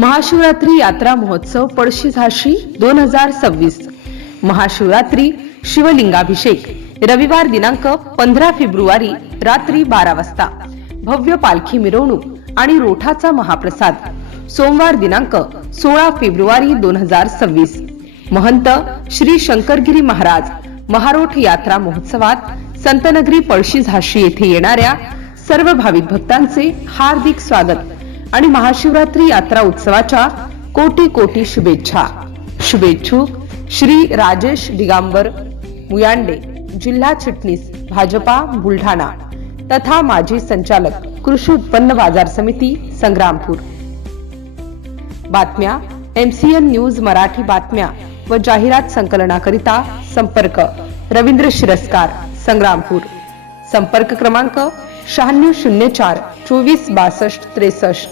महाशिवरात्री यात्रा महोत्सव पळशी झाशी 2026। महाशिवरात्री शिवलिंगाभिषेक रविवार दिनांक 15 फेब्रुवारी रात्री 12 वाजता, भव्य पालखी मिरवणूक आणि रोठाचा महाप्रसाद। सोमवार दिनांक 16 फेब्रुवारी 2026, महंत श्री शंकरगिरी महाराज महारोठ यात्रा महोत्सवात संतनगरी पळशी झाशी येथे येणाऱ्या सर्व भाविक भक्तांचे हार्दिक स्वागत आणि महाशिवरात्री यात्रा उत्सवाच्या कोटी कोटी शुभेच्छा। शुभेच्छुक श्री राजेश दिगंबर मुयांडे, जिल्हा चिटणीस भाजपा बुलढाणा तथा माजी संचालक कृषी उत्पन्न बाजार समिती संग्रामपूर। बातम्या MCN न्यूज मराठी बातम्या व जाहिरात संकलनाकरिता संपर्क रवींद्र शिरस्कार, संग्रामपूर। संपर्क क्रमांक 9604 24 62 63।